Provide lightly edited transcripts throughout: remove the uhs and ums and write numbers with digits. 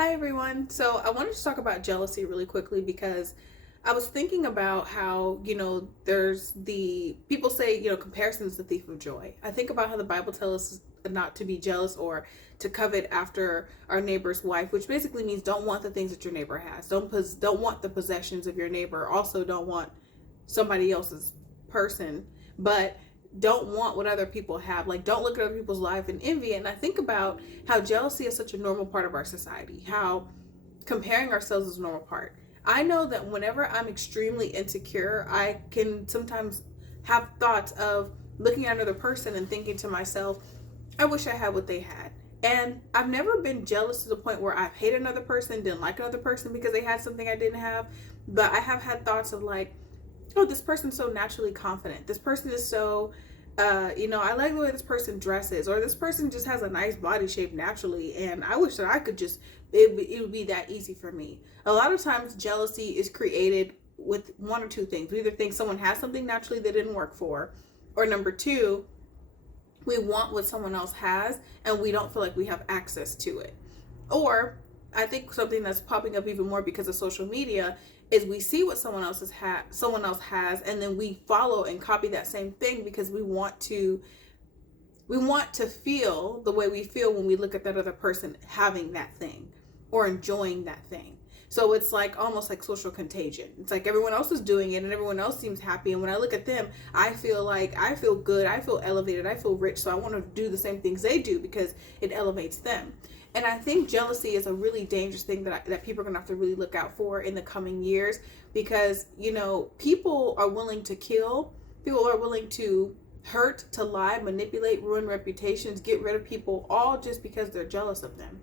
Hi everyone. So I wanted to talk about jealousy really quickly because I was thinking about how, there's the people say, comparison is the thief of joy. I think about how the Bible tells us not to be jealous or to covet after our neighbor's wife, which basically means don't want the things that your neighbor has. Don't want the possessions of your neighbor. Also don't want somebody else's person, but don't want what other people have. Like, don't look at other people's life and envy it. And I think about how jealousy is such a normal part of our society, how comparing ourselves is a normal part. I know that whenever I'm extremely insecure, I can sometimes have thoughts of looking at another person and thinking to myself, I wish I had what they had. And I've never been jealous to the point where I've hated another person, didn't like another person because they had something I didn't have. But I have had thoughts of like, oh, this person's so naturally confident. This person is so, I like the way this person dresses, or this person just has a nice body shape naturally. And I wish that I could just, it would be that easy for me. A lot of times, jealousy is created with one or two things. We either think someone has something naturally they didn't work for, or number two, we want what someone else has and we don't feel like we have access to it. Or I think something that's popping up even more because of social media is we see what someone else has, and then we follow and copy that same thing because we want to feel the way we feel when we look at that other person having that thing or enjoying that thing. So it's like almost like social contagion. It's like everyone else is doing it and everyone else seems happy. And when I look at them, I feel good, I feel elevated, I feel rich. So I want to do the same things they do because it elevates them. And I think jealousy is a really dangerous thing that people are going to have to really look out for in the coming years because, people are willing to kill, people are willing to hurt, to lie, manipulate, ruin reputations, get rid of people, all just because they're jealous of them.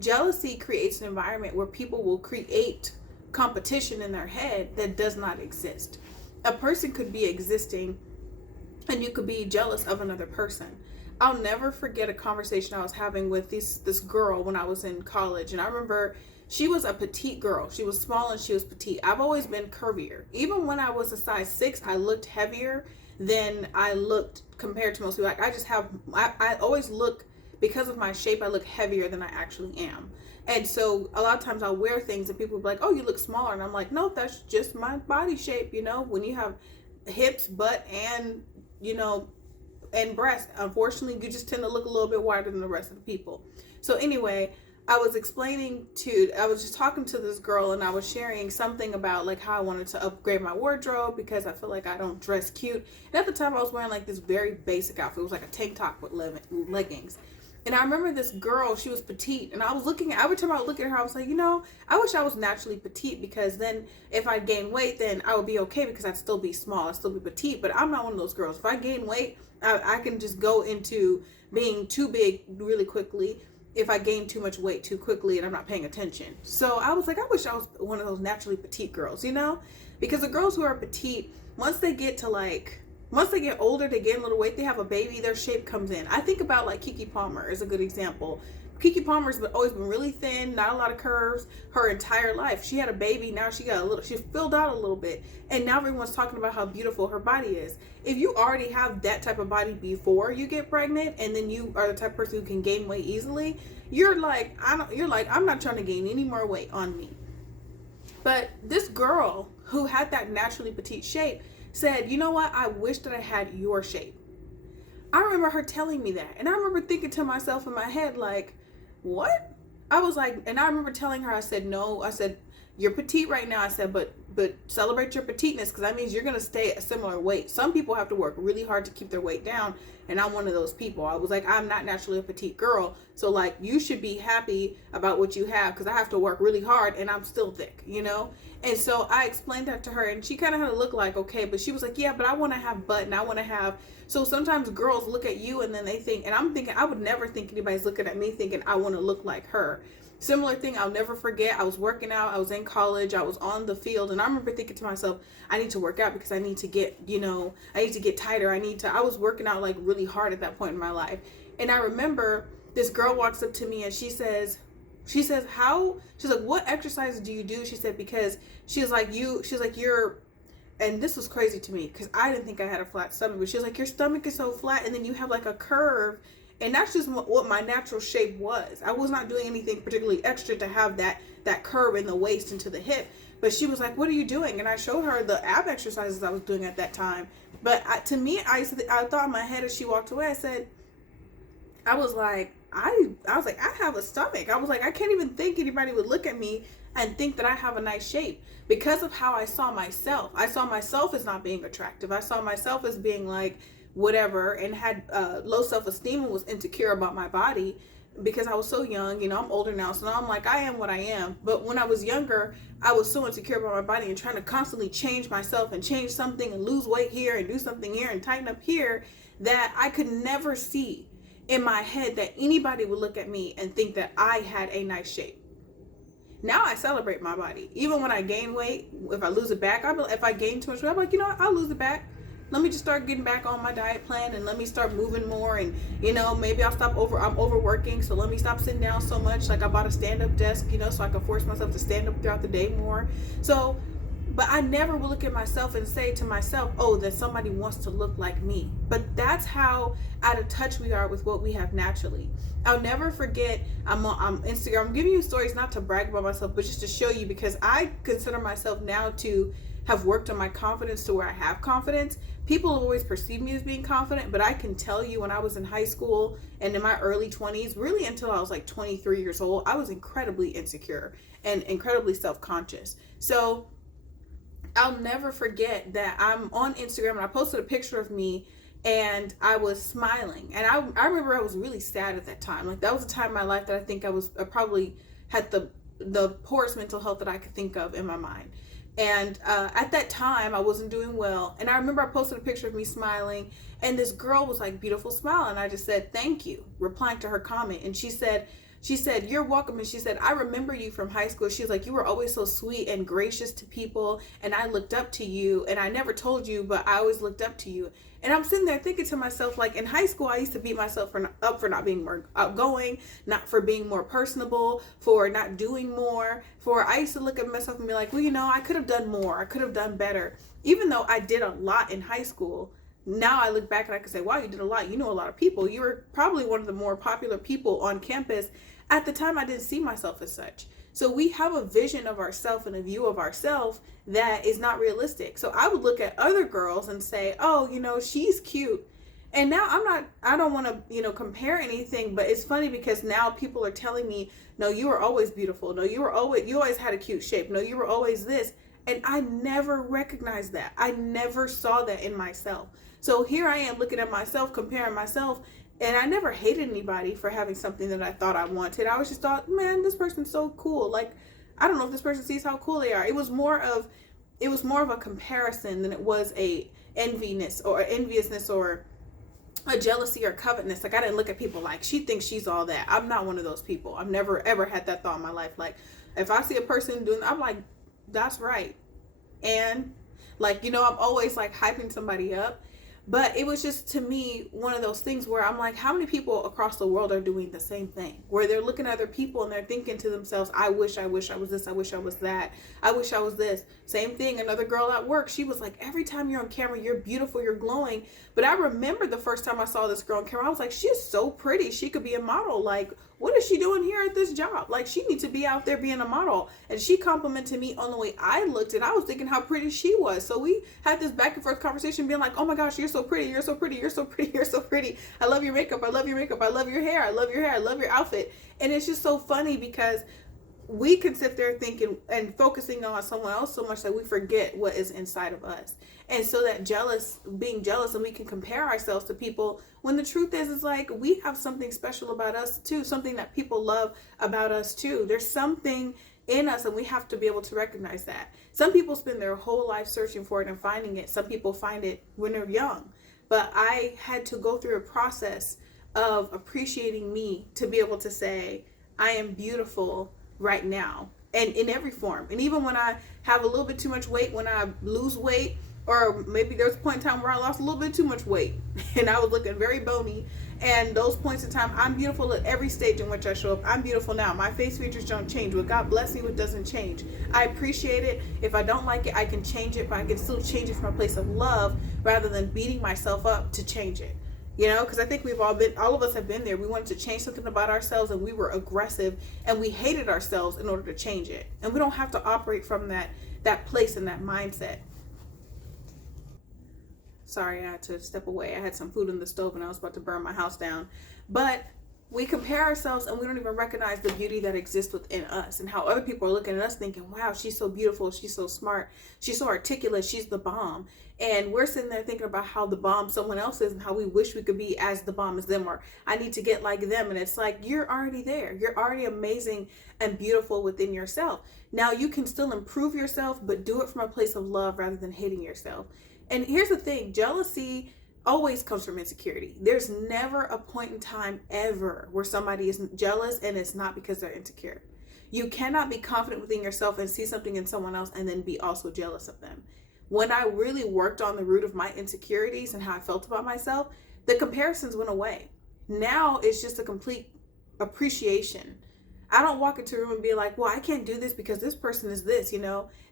Jealousy creates an environment where people will create competition in their head that does not exist. A person could be existing and you could be jealous of another person. I'll never forget a conversation I was having with this girl when I was in college. And I remember she was a petite girl. She was small and she was petite. I've always been curvier. Even when I was a size 6, I looked heavier than I looked compared to most people. Like I always look, because of my shape, I look heavier than I actually am. And so a lot of times I'll wear things and people will be like, oh, you look smaller. And I'm like, no, that's just my body shape. When you have hips, butt, and, and breast, unfortunately, you just tend to look a little bit wider than the rest of the people. So anyway, I was just talking to this girl and I was sharing something about like how I wanted to upgrade my wardrobe because I feel like I don't dress cute. And at the time I was wearing like this very basic outfit. It was like a tank top with leggings. And I remember this girl, she was petite, and every time I would look at her, I was like, I wish I was naturally petite because then if I gain weight, then I would be okay because I'd still be small, I'd still be petite, but I'm not one of those girls. If I gain weight, I can just go into being too big really quickly if I gain too much weight too quickly and I'm not paying attention. So I was like, I wish I was one of those naturally petite girls, because the girls who are petite, once they get older, they gain a little weight, they have a baby, their shape comes in. I think about like Keke Palmer is a good example. Keke Palmer's always been really thin, not a lot of curves her entire life. She had a baby, now she filled out a little bit, and now everyone's talking about how beautiful her body is. If you already have that type of body before you get pregnant, and then you are the type of person who can gain weight easily, I'm not trying to gain any more weight on me. But this girl who had that naturally petite shape said, you know what? I wish that I had your shape. I remember her telling me that. And I remember thinking to myself in my head, like, what? I was like, and I remember telling her, I said, no, I said, you're petite right now. I said, but celebrate your petiteness because that means you're going to stay at a similar weight. Some people have to work really hard to keep their weight down. And I'm one of those people. I was like, I'm not naturally a petite girl. So like, you should be happy about what you have because I have to work really hard and I'm still thick, And so I explained that to her and she kind of had to look like, okay, but she was like, yeah, but I want to have butt and I want to have. So sometimes girls look at you and then they think, and I'm thinking, I would never think anybody's looking at me thinking I want to look like her. Similar thing, I'll never forget. I was working out. I was in college. I was on the field. And I remember thinking to myself, I need to work out because I need to get, I need to get tighter. I was working out like really hard at that point in my life. And I remember this girl walks up to me and she says, she's like, what exercises do you do? She said, because she's like, you're, and this was crazy to me because I didn't think I had a flat stomach, but she was like, your stomach is so flat and then you have like a curve And that's just what my natural shape was. I was not doing anything particularly extra to have that curve in the waist and to the hip. But she was like, what are you doing? And I showed her the ab exercises I was doing at that time. But to me, I thought in my head as she walked away, I said, I was like, I have a stomach. I was like, I can't even think anybody would look at me and think that I have a nice shape because of how I saw myself. I saw myself as not being attractive. I saw myself as being like whatever, and had low self-esteem and was insecure about my body because I was so young. You know, I'm older now, so now I'm like, I am what I am. But when I was younger, I was so insecure about my body and trying to constantly change myself and change something and lose weight here and do something here and tighten up here, that I could never see in my head that anybody would look at me and think that I had a nice shape. Now I celebrate my body. Even when I gain weight, if I lose it back, if I gain too much weight, I'm like, you know what, I'll lose it back. Let me just start getting back on my diet plan and let me start moving more. And, you know, maybe I'm overworking. So let me stop sitting down so much. Like I bought a stand-up desk, you know, so I can force myself to stand up throughout the day more. So, but I never will look at myself and say to myself, oh, that somebody wants to look like me. But that's how out of touch we are with what we have naturally. I'll never forget, I'm on Instagram. I'm giving you stories not to brag about myself, but just to show you, because I consider myself now to have worked on my confidence to where I have confidence. People have always perceived me as being confident, but I can tell you when I was in high school and in my early 20s, really until I was like 23 years old, I was incredibly insecure and incredibly self-conscious. So I'll never forget that I'm on Instagram and I posted a picture of me and I was smiling. And I remember I was really sad at that time. Like that was a time in my life that I think I probably had the poorest mental health that I could think of in my mind. And at that time I wasn't doing well. And I remember I posted a picture of me smiling and this girl was like, beautiful smile. And I just said, thank you, replying to her comment. And she said, you're welcome. And she said, I remember you from high school. She was like, you were always so sweet and gracious to people. And I looked up to you. And I never told you, but I always looked up to you. And I'm sitting there thinking to myself, like in high school, I used to beat myself up for not being more outgoing, not for being more personable, for not doing more. I used to look at myself and be like, well, you know, I could have done more. I could have done better. Even though I did a lot in high school, now I look back and I can say, wow, you did a lot. You know a lot of people. You were probably one of the more popular people on campus. At the time, I didn't see myself as such. So we have a vision of ourselves and a view of ourselves that is not realistic. So I would look at other girls and say, oh, you know, she's cute. And now I don't want to, you know, compare anything, but it's funny because now people are telling me, no, you were always beautiful. No, you always had a cute shape. No, you were always this. And I never recognized that. I never saw that in myself. So here I am looking at myself, comparing myself. And I never hated anybody for having something that I thought I wanted. I was just thought, man, this person's so cool. Like, I don't know if this person sees how cool they are. It was more of a comparison than it was a enviousness or a jealousy or covetousness. Like I didn't look at people like she thinks she's all that. I'm not one of those people. I've never ever had that thought in my life. Like if I see a person doing, I'm like, that's right. And like, you know, I'm always like hyping somebody up. But it was just, to me, one of those things where I'm like, how many people across the world are doing the same thing? Where they're looking at other people and they're thinking to themselves, I wish I was this. I wish I was that. I wish I was this. Same thing. Another girl at work, she was like, every time you're on camera, you're beautiful, you're glowing. But I remember the first time I saw this girl on camera, I was like, she's so pretty. She could be a model. Like, what is she doing here at this job? Like, she needs to be out there being a model. And she complimented me on the way I looked, and I was thinking how pretty she was. So we had this back and forth conversation being like, oh my gosh, you're so pretty. You're so pretty. You're so pretty. You're so pretty. I love your makeup. I love your makeup. I love your hair. I love your hair. I love your outfit. And it's just so funny because we can sit there thinking and focusing on someone else so much that we forget what is inside of us. And so that being jealous, and we can compare ourselves to people when the truth is like we have something special about us too, something that people love about us too. There's something in us and we have to be able to recognize that. Some people spend their whole life searching for it and finding it. Some people find it when they're young. But I had to go through a process of appreciating me to be able to say, I am beautiful right now and in every form. And even when I have a little bit too much weight, when I lose weight, or maybe there's a point in time where I lost a little bit too much weight and I was looking very bony, and those points in time, I'm beautiful at every stage in which I show up. I'm beautiful now. My face features don't change. What God bless me with doesn't change. I appreciate it. If I don't like it, I can change it, but I can still change it from a place of love rather than beating myself up to change it. You know, because I think all of us have been there. We wanted to change something about ourselves and we were aggressive and we hated ourselves in order to change it. And we don't have to operate from that place and that mindset. Sorry, I had to step away. I had some food in the stove and I was about to burn my house down. But we compare ourselves and we don't even recognize the beauty that exists within us and how other people are looking at us thinking, wow, she's so beautiful, she's so smart, she's so articulate, she's the bomb. And we're sitting there thinking about how the bomb someone else is and how we wish we could be as the bomb as them, or I need to get like them. And it's like, you're already there. You're already amazing and beautiful within yourself. Now you can still improve yourself, but do it from a place of love rather than hating yourself. And here's the thing, jealousy always comes from insecurity. There's never a point in time ever where somebody is jealous and it's not because they're insecure. You cannot be confident within yourself and see something in someone else and then be also jealous of them. When I really worked on the root of my insecurities and how I felt about myself, the comparisons went away. Now it's just a complete appreciation. I don't walk into a room and be like, well, I can't do this because this person is this,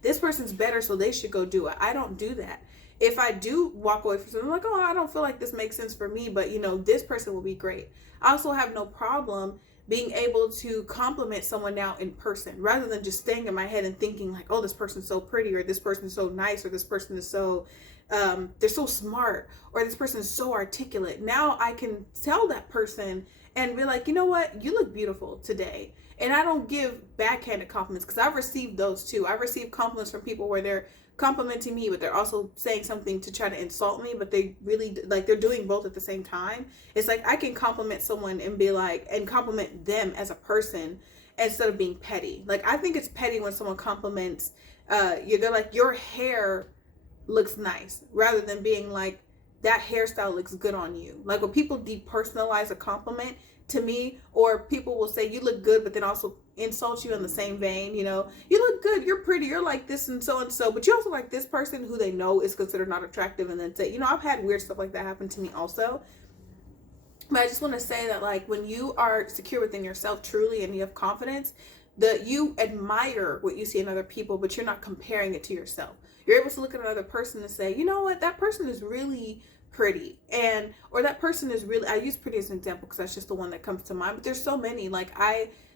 this person's better, so they should go do it. I don't do that. If I do walk away from something, I'm like, oh, I don't feel like this makes sense for me, but this person will be great. I also have no problem being able to compliment someone now in person rather than just staying in my head and thinking like, oh, this person's so pretty, or this person is so nice, or this person is so, they're so smart, or this person is so articulate. Now I can tell that person and be like, you know what, you look beautiful today. And I don't give backhanded compliments because I've received those too. I've received compliments from people where they're complimenting me, but they're also saying something to try to insult me, but they really like they're doing both at the same time. It's like I can compliment someone and be like, and compliment them as a person instead of being petty. Like I think it's petty when someone compliments they're like, your hair looks nice, rather than being like, that hairstyle looks good on you. Like when people depersonalize a compliment to me, or people will say you look good but then also insult you in the same vein, you look good, you're pretty, you're like this and so, but you also like this person who they know is considered not attractive, and then say, I've had weird stuff like that happen to me also. But I just want to say that like when you are secure within yourself truly and you have confidence, that you admire what you see in other people, but you're not comparing it to yourself. You're able to look at another person and say, you know what, that person is really pretty, or that person is really, I use pretty as an example because that's just the one that comes to mind, but there's so many. Like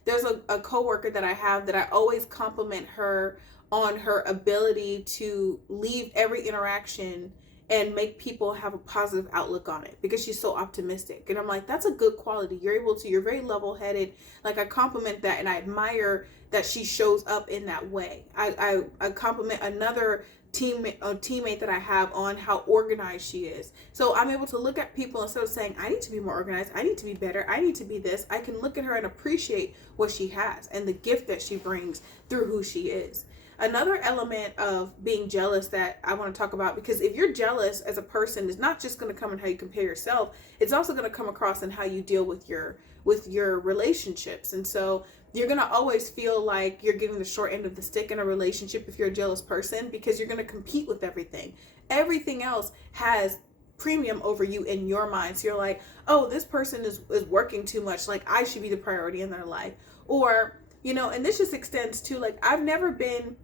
there's a coworker that I have that I always compliment her on her ability to leave every interaction and make people have a positive outlook on it because she's so optimistic. And I'm like, that's a good quality. You're very level-headed. Like I compliment that, and I admire that she shows up in that way. I compliment another teammate that I have on how organized she is. So I'm able to look at people instead of saying, I need to be more organized, I need to be better, I need to be this. I can look at her and appreciate what she has and the gift that she brings through who she is. Another element of being jealous that I want to talk about, because if you're jealous as a person, it's not just going to come in how you compare yourself, it's also going to come across in how you deal with your relationships. And so you're going to always feel like you're getting the short end of the stick in a relationship if you're a jealous person, because you're going to compete with everything. Everything else has premium over you in your mind. So you're like, oh, this person is working too much, like I should be the priority in their life. Or, and this just extends to like, I've never been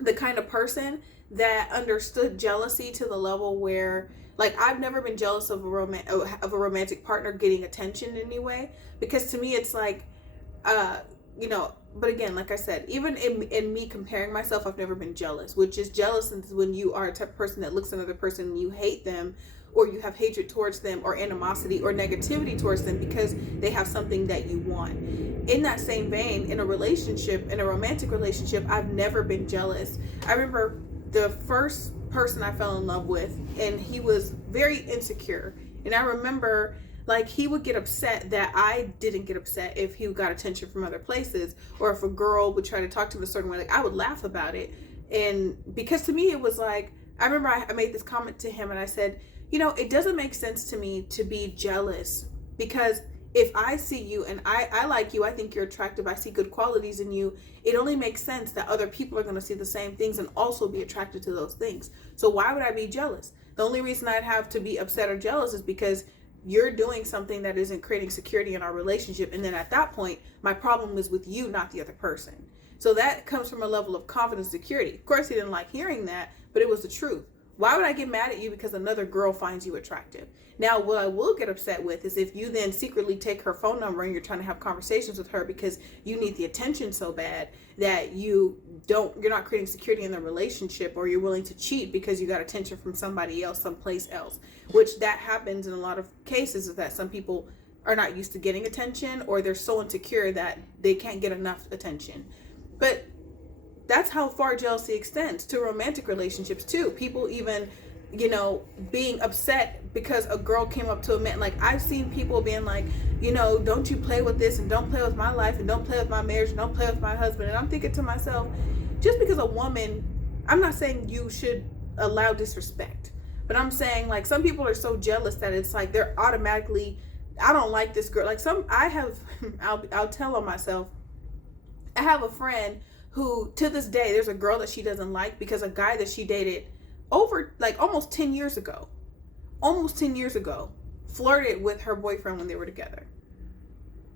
the kind of person that understood jealousy to the level where like I've never been jealous of a romantic partner getting attention in any way, because to me it's like but again, like I said, even in me comparing myself, I've never been jealous, which is jealous when you are a type of person that looks at another person and you hate them, or you have hatred towards them, or animosity or negativity towards them because they have something that you want. In that same vein, in a romantic relationship, I've never been jealous. I remember the first person I fell in love with, and he was very insecure. And I remember like he would get upset that I didn't get upset if he got attention from other places, or if a girl would try to talk to him a certain way. Like I would laugh about it. And because to me it was like, I remember I made this comment to him and I said, it doesn't make sense to me to be jealous, because if I see you and I like you, I think you're attractive, I see good qualities in you, it only makes sense that other people are going to see the same things and also be attracted to those things. So why would I be jealous? The only reason I'd have to be upset or jealous is because you're doing something that isn't creating security in our relationship. And then at that point, my problem is with you, not the other person. So that comes from a level of confidence, security. Of course, he didn't like hearing that, but it was the truth. Why would I get mad at you because another girl finds you attractive? Now, what I will get upset with is if you then secretly take her phone number and you're trying to have conversations with her because you need the attention so bad that you're not creating security in the relationship, or you're willing to cheat because you got attention from somebody else, someplace else, which that happens in a lot of cases, is that some people are not used to getting attention, or they're so insecure that they can't get enough attention. But that's how far jealousy extends to romantic relationships too. People even, being upset because a girl came up to a man. Like, I've seen people being like, don't you play with this, and don't play with my life, and don't play with my marriage, and don't play with my husband. And I'm thinking to myself, just because a woman, I'm not saying you should allow disrespect, but I'm saying, like, some people are so jealous that it's like they're automatically, I don't like this girl. Like, I'll tell on myself. I have a friend who, to this day, there's a girl that she doesn't like because a guy that she dated over, like, almost 10 years ago, flirted with her boyfriend when they were together.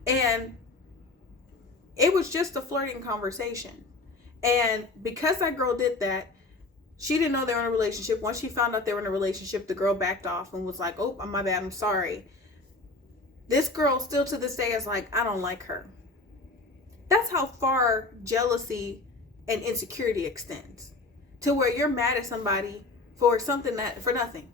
And it was just a flirting conversation. And because that girl did that, she didn't know they were in a relationship. Once she found out they were in a relationship, the girl backed off and was like, oh, my bad, I'm sorry. This girl still to this day is like, I don't like her. That's how far jealousy and insecurity extends, to where you're mad at somebody for something for nothing.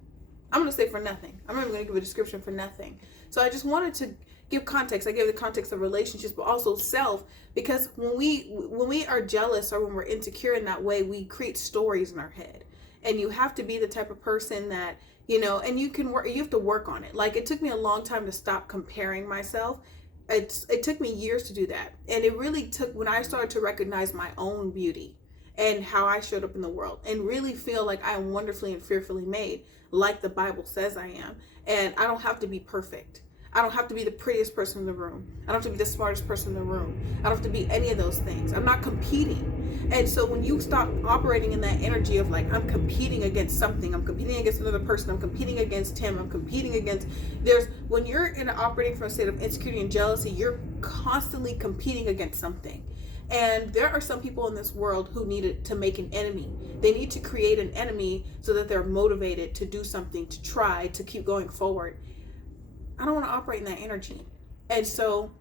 I'm going to say for nothing. I'm not even going to give a description for nothing. So I just wanted to give context. I gave the context of relationships, but also self, because when we are jealous or when we're insecure in that way, we create stories in our head. And you have to be the type of person that, and you have to work on it. Like, it took me a long time to stop comparing myself. It took me years to do that. And it really took when I started to recognize my own beauty and how I showed up in the world and really feel like I am wonderfully and fearfully made, like the Bible says I am. And I don't have to be perfect. I don't have to be the prettiest person in the room. I don't have to be the smartest person in the room. I don't have to be any of those things. I'm not competing. And so when you stop operating in that energy of like, I'm competing against something, I'm competing against another person, I'm competing against him, I'm competing against, when you're operating from a state of insecurity and jealousy, you're constantly competing against something. And there are some people in this world who need to make an enemy. They need to create an enemy so that they're motivated to do something, to try, to keep going forward. I don't want to operate in that energy. And so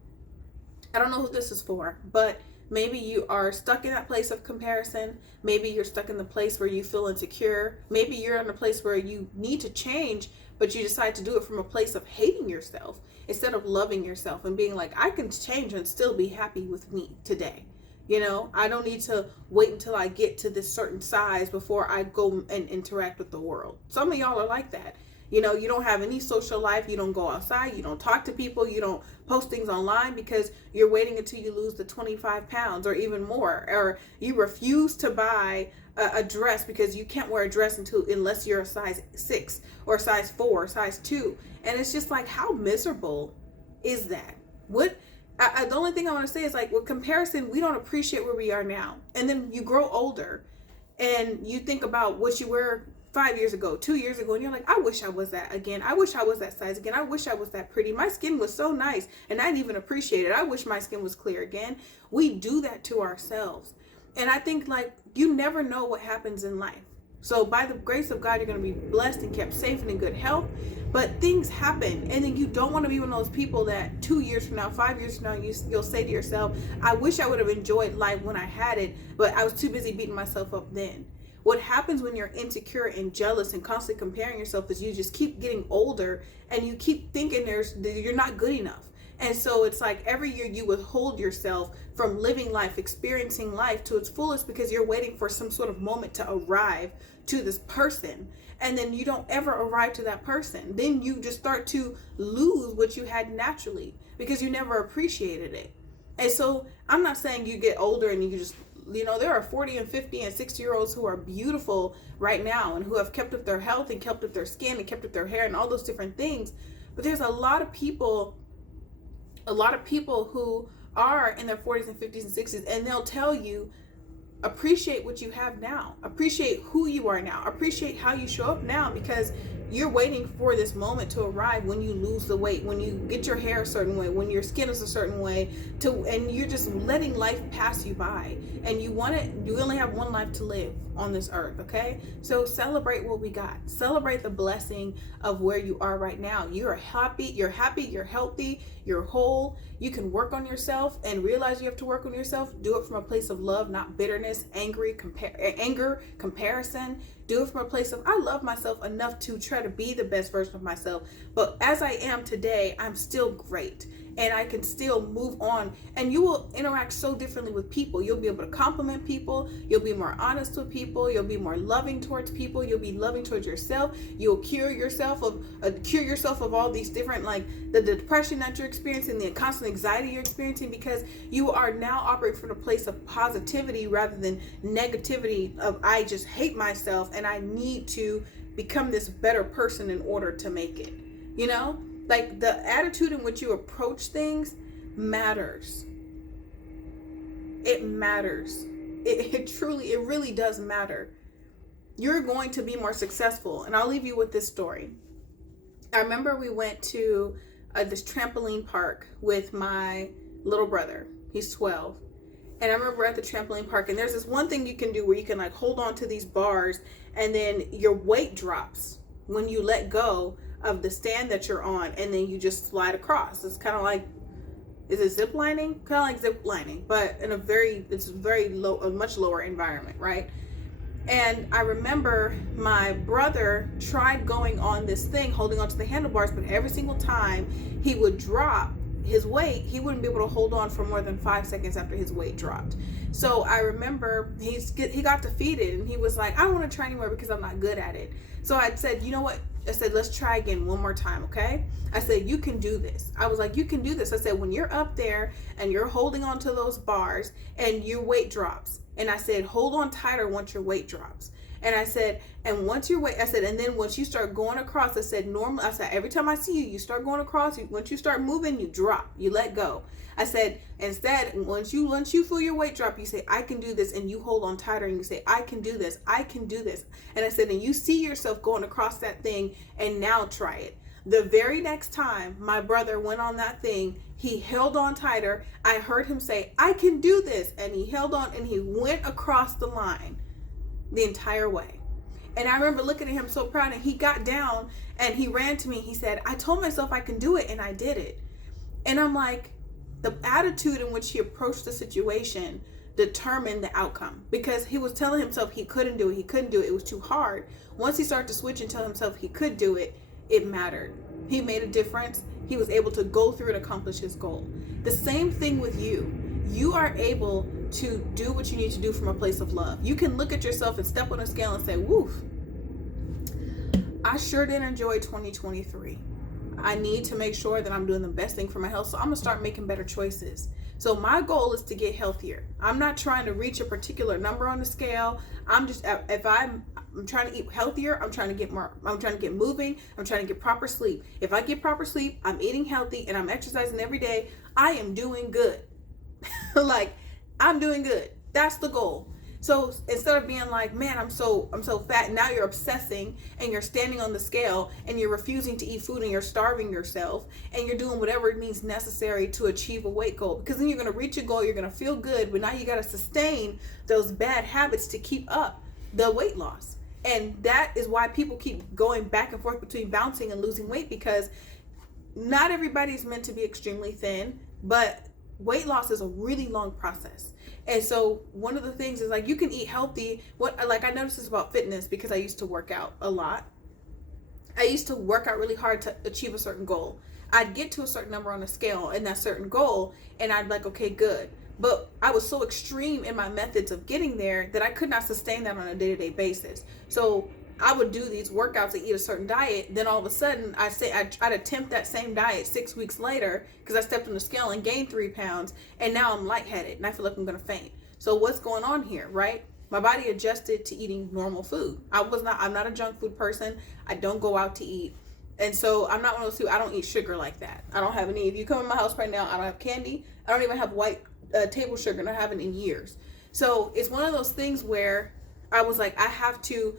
I don't know who this is for, but maybe you are stuck in that place of comparison. Maybe you're stuck in the place where you feel insecure. Maybe you're in a place where you need to change, but you decide to do it from a place of hating yourself instead of loving yourself and being like, I can change and still be happy with me today. I don't need to wait until I get to this certain size before I go and interact with the world. Some of y'all are like that. You don't have any social life. You don't go outside. You don't talk to people. You don't post things online because you're waiting until you lose the 25 pounds or even more. Or you refuse to buy a dress because you can't wear a dress unless you're a size 6 or size 4 or size 2. And it's just like, how miserable is that? The only thing I want to say is, like, with comparison, we don't appreciate where we are now. And then you grow older and you think about what you were 5 years ago, 2 years ago, and you're like, I wish I was that again. I wish I was that size again. I wish I was that pretty. My skin was so nice and I didn't even appreciate it. I wish my skin was clear again. We do that to ourselves. And I think, like, you never know what happens in life. So by the grace of God, you're going to be blessed and kept safe and in good health. But things happen. And then you don't want to be one of those people that 2 years from now, 5 years from now, you'll say to yourself, I wish I would have enjoyed life when I had it, but I was too busy beating myself up then. What happens when you're insecure and jealous and constantly comparing yourself is you just keep getting older and you keep thinking you're not good enough. And so it's like every year you withhold yourself from living life, experiencing life to its fullest because you're waiting for some sort of moment to arrive to this person. And then you don't ever arrive to that person. Then you just start to lose what you had naturally because you never appreciated it. And so I'm not saying you get older and you just, there are 40 and 50 and 60-year-olds who are beautiful right now and who have kept up their health and kept up their skin and kept up their hair and all those different things. But there's a lot of people who are in their 40s and 50s and 60s, and they'll tell you appreciate what you have now. Appreciate who you are now. Appreciate how you show up now, because you're waiting for this moment to arrive when you lose the weight, when you get your hair a certain way, when your skin is a certain way, and you're just letting life pass you by. And you only have one life to live on this earth, okay? So celebrate what we got. Celebrate the blessing of where you are right now. You're happy, you're healthy, you're whole. You can work on yourself and realize you have to work on yourself. Do it from a place of love, not bitterness, anger, comparison. Do it from a place of, I love myself enough to try to be the best version of myself. But as I am today, I'm still great. And I can still move on. And you will interact so differently with people. You'll be able to compliment people. You'll be more honest with people. You'll be more loving towards people. You'll be loving towards yourself. You'll cure yourself of all these different, like the depression that you're experiencing, the constant anxiety you're experiencing, because you are now operating from a place of positivity rather than negativity of, I just hate myself and I need to become this better person in order to make it, you know? Like, the attitude in which you approach things matters. It matters. It really does matter. You're going to be more successful. And I'll leave you with this story. I remember we went to this trampoline park with my little brother. He's 12. And I remember we're at the trampoline park, and there's this one thing you can do where you can like hold on to these bars, and then your weight drops when you let go of the stand that you're on, and then you just slide across. It's kind of like, is it zip lining? Kind of like zip lining, but in it's very low, a much lower environment, right? And I remember my brother tried going on this thing, holding onto the handlebars, but every single time he would drop his weight, he wouldn't be able to hold on for more than 5 seconds after his weight dropped. So I remember he got defeated, and he was like, I don't want to try anymore because I'm not good at it. So I said, you know what? I said, let's try again one more time, okay? I said, you can do this. I was like, you can do this. I said, when you're up there and you're holding on to those bars and your weight drops, and I said, hold on tighter once your weight drops. And I said, and once your weight, I said, and then once you start going across, I said, normal, I said, every time I see you, you start going across, once you start moving, you drop, you let go. I said, instead, once you feel your weight drop, you say, I can do this, and you hold on tighter, and you say, I can do this, I can do this. And I said, and you see yourself going across that thing, and now try it. The very next time my brother went on that thing, he held on tighter. I heard him say, I can do this, and he held on, and he went across the line the entire way. And I remember looking at him so proud, and he got down, and he ran to me. He said, I told myself I can do it, and I did it. And I'm like, the attitude in which he approached the situation determined the outcome, because he was telling himself he couldn't do it. He couldn't do it. It was too hard. Once he started to switch and tell himself he could do it, it mattered. He made a difference. He was able to go through and accomplish his goal. The same thing with you. You are able to do what you need to do from a place of love. You can look at yourself and step on a scale and say, woof, I sure did enjoy 2023. I need to make sure that I'm doing the best thing for my health. So I'm going to start making better choices. So my goal is to get healthier. I'm not trying to reach a particular number on the scale. I'm trying to eat healthier. I'm trying to get moving. I'm trying to get proper sleep. If I get proper sleep, I'm eating healthy, and I'm exercising every day, I am doing good. Like, I'm doing good. That's the goal. So instead of being like, man, I'm so fat, now you're obsessing, and you're standing on the scale, and you're refusing to eat food, and you're starving yourself, and you're doing whatever it means necessary to achieve a weight goal. Because then you're going to reach a goal, you're going to feel good, but now you got to sustain those bad habits to keep up the weight loss. And that is why people keep going back and forth between bouncing and losing weight, because not everybody's meant to be extremely thin, but weight loss is a really long process. And so one of the things is, like, you can eat healthy. I noticed this about fitness, because I used to work out a lot. I used to work out really hard to achieve a certain goal. I'd get to a certain number on a scale in that certain goal, and I'd be like, okay, good. But I was so extreme in my methods of getting there that I could not sustain that on a day-to-day basis. So I would do these workouts and eat a certain diet. Then all of a sudden, I'd attempt that same diet 6 weeks later, because I stepped on the scale and gained 3 pounds, and now I'm lightheaded and I feel like I'm going to faint. So what's going on here, right? My body adjusted to eating normal food. I'm not a junk food person. I don't go out to eat. And so I'm not one of those who, I don't eat sugar like that. I don't have any. If you come in my house right now, I don't have candy. I don't even have white table sugar, and I haven't in years. So it's one of those things where I was like, I have to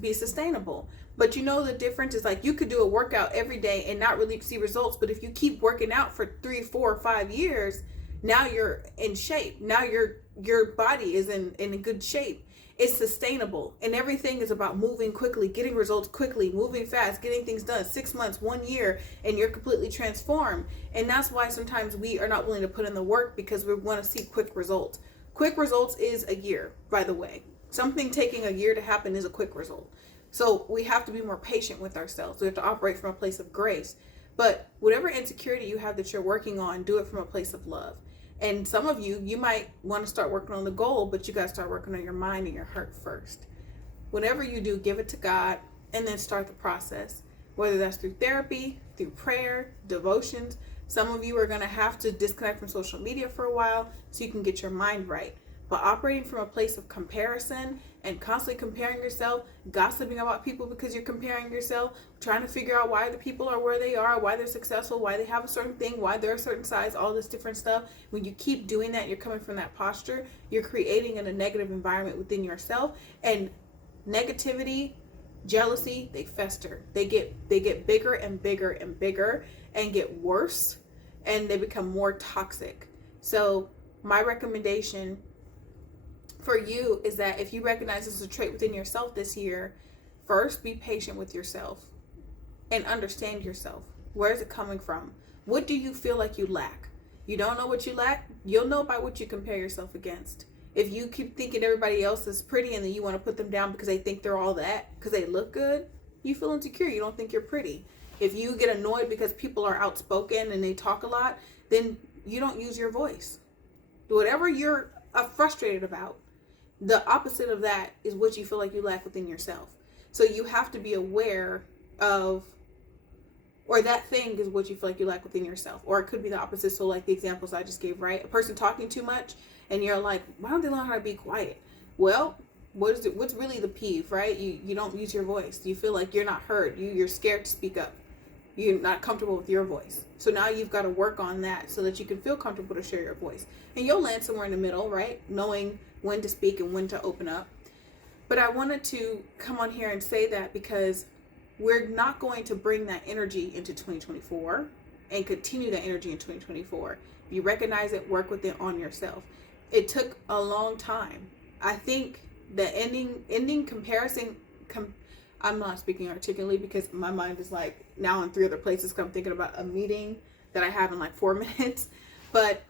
be sustainable. But you know, the difference is like you could do a workout every day and not really see results. But if you keep working out for 3, 4, 5 years, now you're in shape. Now your body is in a good shape. It's sustainable, and everything is about moving quickly, getting results quickly, moving fast, getting things done. 6 months, 1 year, and you're completely transformed. And that's why sometimes we are not willing to put in the work, because we want to see quick results. Quick results is a year, by the way. Something taking a year to happen is a quick result. So we have to be more patient with ourselves. We have to operate from a place of grace. But whatever insecurity you have that you're working on, do it from a place of love. And some of you might want to start working on the goal, but you got to start working on your mind and your heart first. Whatever you do, give it to God and then start the process. Whether that's through therapy, through prayer, devotions. Some of you are going to have to disconnect from social media for a while so you can get your mind right. But operating from a place of comparison and constantly comparing yourself, gossiping about people because you're comparing yourself, trying to figure out why the people are where they are, why they're successful, why they have a certain thing, why they're a certain size, all this different stuff. When you keep doing that, you're coming from that posture, you're creating a negative environment within yourself. And negativity, jealousy, they fester. They get bigger and bigger and bigger and get worse, and they become more toxic. So my recommendation for you is that if you recognize this is a trait within yourself this year, first be patient with yourself and understand yourself. Where is it coming from? What do you feel like you lack? You don't know what you lack? You'll know by what you compare yourself against. If you keep thinking everybody else is pretty and then you want to put them down because they think they're all that, because they look good, you feel insecure. You don't think you're pretty. If you get annoyed because people are outspoken and they talk a lot, then you don't use your voice. Whatever you're frustrated about, the opposite of that is what you feel like you lack within yourself. So you have to be aware of, or that thing is what you feel like you lack within yourself. Or it could be the opposite. So like the examples I just gave, right? A person talking too much and you're like, why don't they learn how to be quiet? Well, what's really the peeve, right? You don't use your voice. You feel like you're not heard. You're scared to speak up. You're not comfortable with your voice. So now you've got to work on that so that you can feel comfortable to share your voice. And you'll land somewhere in the middle, right? Knowing when to speak and when to open up. But I wanted to come on here and say that because we're not going to bring that energy into 2024 and continue that energy in 2024. You recognize it, work with it on yourself. It took a long time. I think the ending comparison, I'm not speaking articulately because my mind is like now in 3 other places because I'm thinking about a meeting that I have in like 4 minutes. But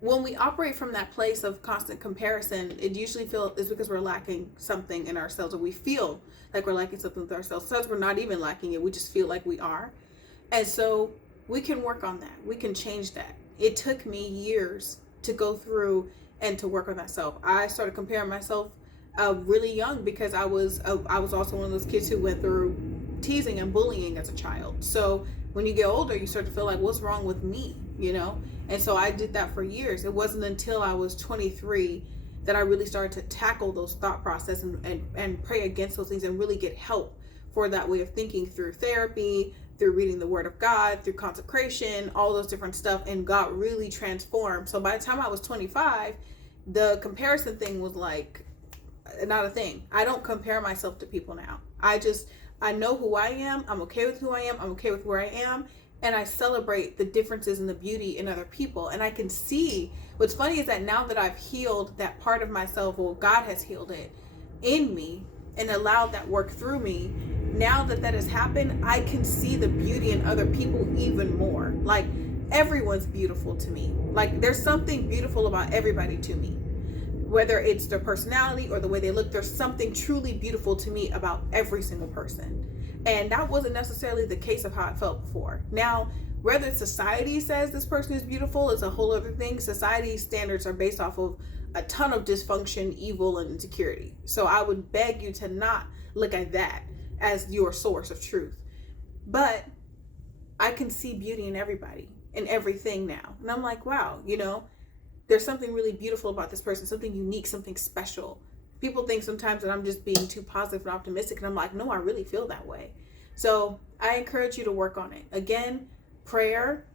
when we operate from that place of constant comparison, it usually is because we're lacking something in ourselves, or we feel like we're lacking something with ourselves. Sometimes we're not even lacking it. We just feel like we are. And so we can work on that. We can change that. It took me years to go through and to work on myself. I started comparing myself really young because I was also one of those kids who went through teasing and bullying as a child. So when you get older, you start to feel like, what's wrong with me, you know? And so I did that for years. It wasn't until I was 23 that I really started to tackle those thought process and pray against those things and really get help for that way of thinking through therapy, through reading the Word of God, through consecration, all those different stuff, and God really transformed. So by the time I was 25, the comparison thing was like not a thing. I don't compare myself to people now. I know who I am. I'm okay with who I am. I'm okay with where I am. And I celebrate the differences and the beauty in other people. And I can see, what's funny is that now that I've healed that part of myself, well, God has healed it in me and allowed that work through me. Now that that has happened, I can see the beauty in other people even more. Like, everyone's beautiful to me. Like, there's something beautiful about everybody to me. Whether it's their personality or the way they look, there's something truly beautiful to me about every single person. And that wasn't necessarily the case of how I felt before. Now, whether society says this person is beautiful is a whole other thing. Society's standards are based off of a ton of dysfunction, evil, and insecurity. So I would beg you to not look at that as your source of truth. But I can see beauty in everybody, in everything now. And I'm like, wow, you know, there's something really beautiful about this person, something unique, something special. People think sometimes that I'm just being too positive and optimistic, and I'm like, no, I really feel that way. So I encourage you to work on it. Again, prayer,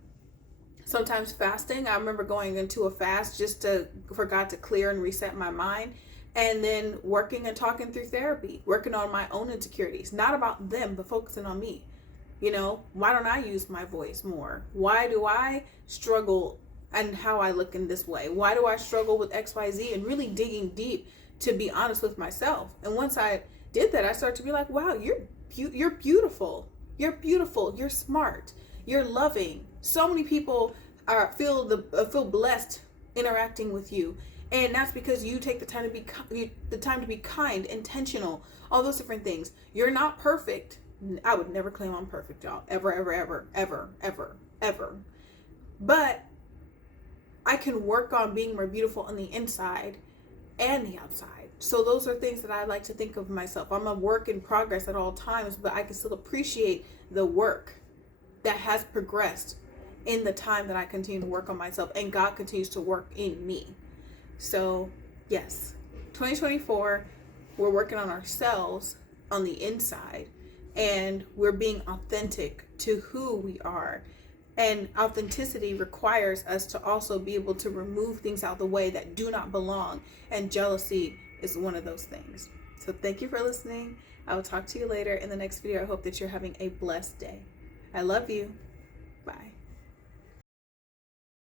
Sometimes fasting, I remember going into a fast just for God to clear and reset my mind. And then working and talking through therapy, working on my own insecurities, not about them, but focusing on me. Why don't I use my voice more? Why do I struggle and how I look in this way? Why do I struggle with XYZ? And really digging deep to be honest with myself. And once I did that, I started to be like, wow, you're beautiful. You're beautiful. You're smart. You're loving. So many people feel blessed interacting with you. And that's because you take the time to be kind, intentional, all those different things. You're not perfect. I would never claim I'm perfect, y'all. Ever, ever, ever, ever, ever, ever. But I can work on being more beautiful on the inside and the outside. So those are things that I like to think of myself. I'm a work in progress at all times, but I can still appreciate the work that has progressed in the time that I continue to work on myself, and God continues to work in me. So yes, 2024, we're working on ourselves on the inside, and we're being authentic to who we are. And authenticity requires us to also be able to remove things out of the way that do not belong. And jealousy is one of those things. So thank you for listening. I will talk to you later in the next video. I hope that you're having a blessed day. I love you. Bye.